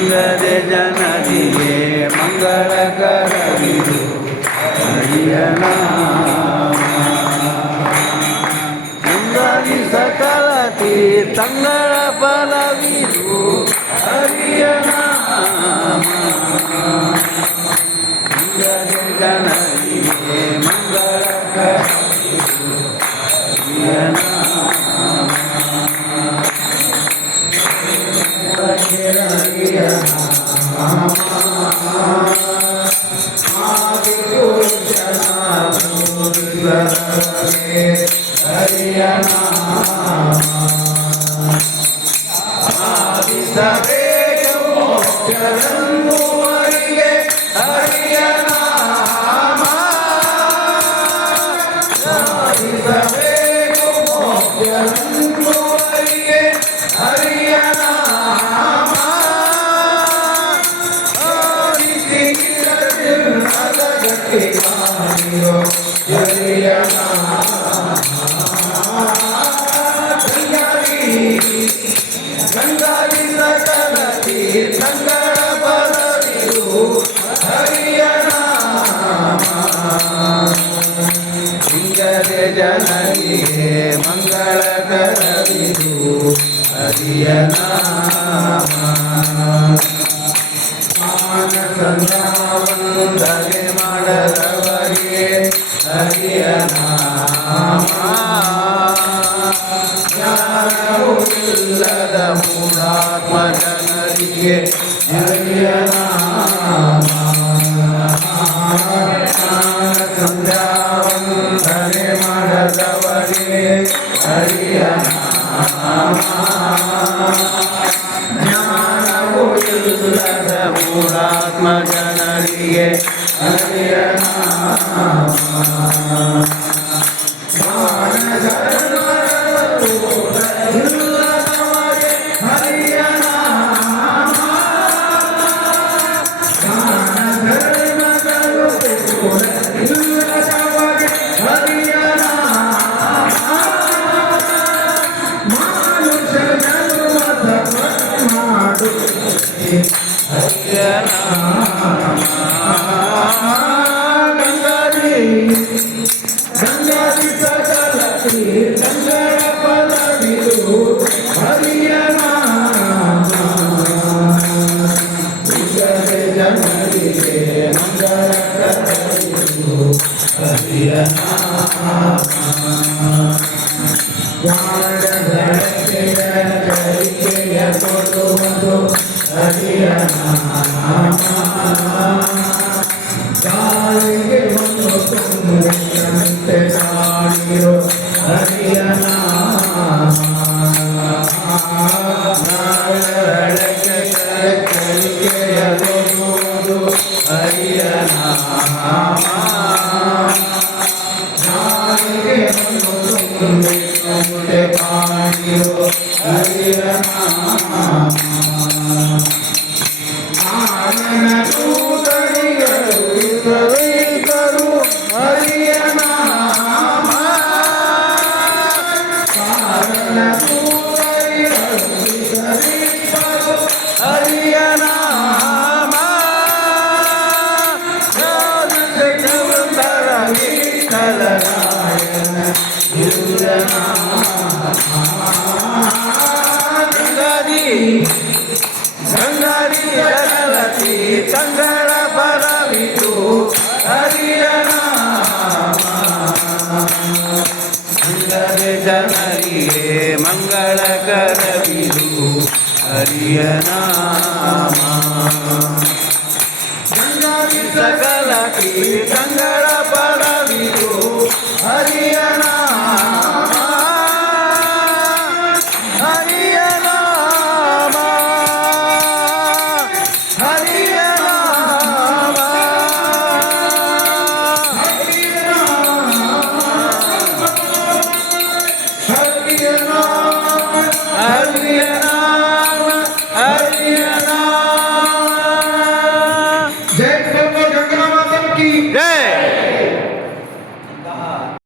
ಮಂಗದೆ ಜನರಿಗೆ ಮಂಗಳಕರವಿದು ಹರಿಯ ನಾಮ. ಮುಂದಾಗಿ ಸಕಲ ತೀರ್ಥಂಗಳ ಫಲವಿದು ಹರಿಯ ನಾಮ. ಮಂಗದೆ ಜನರಿಗೆ ಮಂಗಳಕರವಿದು ಹರಿಯ ನಾಮ. ಹರಿಯ ಆದಿಸಬೇಕು ಮೋಕ್ಷವೆಂಬುವರಿಗೆ ಹರಿಯ ನಾಮ. ಆದಿಸಬೇಕು ಮೋಕ್ಷವೆಂಬುವರಿಗೆ ಹರಿಯ ನಾಮ. ಆದಿಸಿ ಗಿರದ ಗಟ್ಟಿ ಮಾಡಿರೋ ಹರಿಯ ನಾಮ. ಗಂಗಾದಿ ಸಕಲ ತೀರ್ಥಂಗಳ ಫಲವಿದು ಹರಿಯ ನಾಮ. ಸಿಂಗದೆ ಜನರಿಗೆ ಮಂಗಳಕರವಿದು ಹರಿಯ ನಾಮ. ಮಾನಸಂಧ್ಯಾವಂದನೆ ಮಾಡದವರಿಗೆ ಹರಿಯ ನಾಮ. ಜ್ಞಾನವು ಇಲ್ಲದ ಮೂಢಾತ್ಮ ಜನರಿಗೆ ಹರಿಯ ನಾಮ. ಸಂಧ್ಯಾವಂದನೆ ಮಾಡದವರಿಗೆ ಹರಿಯ ನಾಮ. ಜ್ಞಾನವು ಇಲ್ಲದ ಮೂಢಾತ್ಮ ಜನರಿಗೆ ಹರಿಯ ನಾಮ. ಗಂಗಾದಿ ಸಕಲ ತೀರ್ಥಂಗಳ ಫಲವಿದು ಹರಿಯ ನಾಮ. ಸಿಗದೆ ಜನರಿಗೆ ಮಂಗಳಕರವಿದು ಹರಿಯ ನಾಮ. ಕರಿಕೆಯ ಕೊಡುವುದು ಹರಿಯ ನಾಮ. ಗಾಳಿಗೆ ಒಂದು ತುಂಬಿದಂತೆ ಕಾಡಿರೋ ಹರಿಯ ನಾಮ. ಕರಿಕೆಯ ಕೊಡುವುದು ಹರಿಯ ನಾಮ. ಗಾಳಿಗೆ ಒಂದು ತುಂಬಿದಂತೆ ಕಾಡಿರೋ ಹರಿಯ ನಾಮ. ರು ಹರಿಯ ನಾಮ. ಕಾರಣ ಹರಿಯ ನಾಮ. ವಿಠಲರಾಯನ ಹರಿಯ ನಾಮ. ಗಂಗಾದಿ ಸಕಲ ತೀರ್ಥಂಗಳ ಫಲವಿದು ಹರಿಯ ನಾಮ. ಸಿಗದೆ ಜನರಿಗೆ ಮಂಗಳಕರವಿದು ಹರಿಯ ನಾಮ. ಗಂಗಾದಿ ಸಕಲ ತೀರ್ಥಂಗಳ ಫಲವಿದು ಹರಿಯ ನಾಮ. ಹರಿಯ ನಾಮ. ಹರಿಯ ನಾಮ. ಹರಿಯ ನಾಮ. ಹರಿಯ